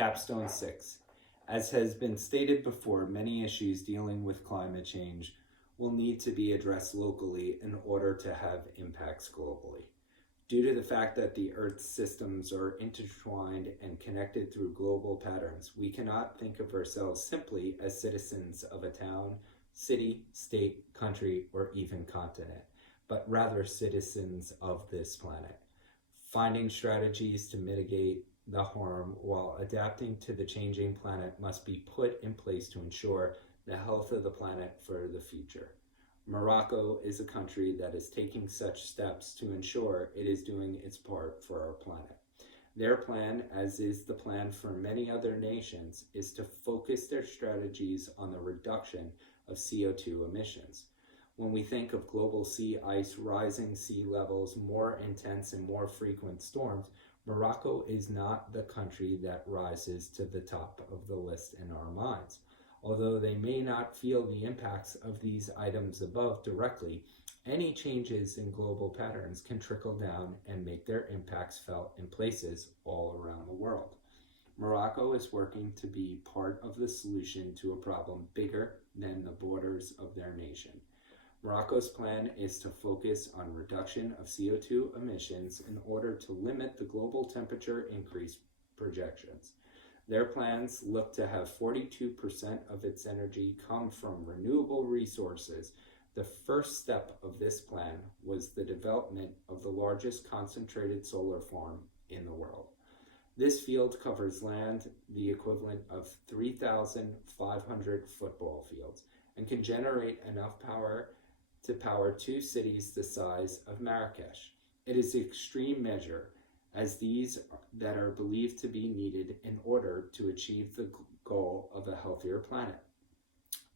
Capstone 6. As has been stated before, many issues dealing with climate change will need to be addressed locally in order to have impacts globally. Due to the fact that the Earth's systems are intertwined and connected through global patterns, we cannot think of ourselves simply as citizens of a town, city, state, country, or even continent, but rather citizens of this planet. Finding strategies to mitigate the harm while adapting to the changing planet must be put in place to ensure the health of the planet for the future. Morocco is a country that is taking such steps to ensure it is doing its part for our planet. Their plan, as is the plan for many other nations, is to focus their strategies on the reduction of CO2 emissions. When we think of global sea ice, rising sea levels, more intense and more frequent storms, Morocco is not the country that rises to the top of the list in our minds. Although they may not feel the impacts of these items above directly, any changes in global patterns can trickle down and make their impacts felt in places all around the world. Morocco is working to be part of the solution to a problem bigger than the borders of their nation. Morocco's plan is to focus on reduction of CO2 emissions in order to limit the global temperature increase projections. Their plans look to have 42% of its energy come from renewable resources. The first step of this plan was the development of the largest concentrated solar farm in the world. This field covers land the equivalent of 3,500 football fields and can generate enough power to power two cities the size of Marrakesh. It is an extreme measure, as these that are believed to be needed in order to achieve the goal of a healthier planet.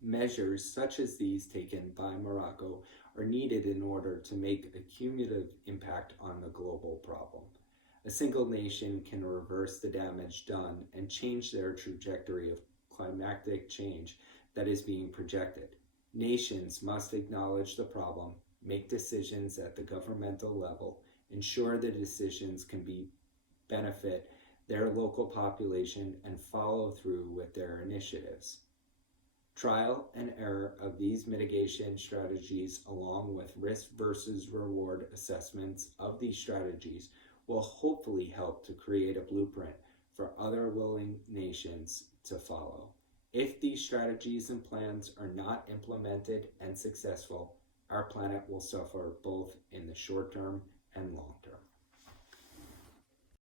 Measures such as these taken by Morocco are needed in order to make a cumulative impact on the global problem. A single nation can reverse the damage done and change their trajectory of climatic change that is being projected. Nations must acknowledge the problem, make decisions at the governmental level, ensure the decisions can benefit their local population, and follow through with their initiatives. Trial and error of these mitigation strategies, along with risk versus reward assessments of these strategies, will hopefully help to create a blueprint for other willing nations to follow. If these strategies and plans are not implemented and successful, our planet will suffer both in the short term and long term.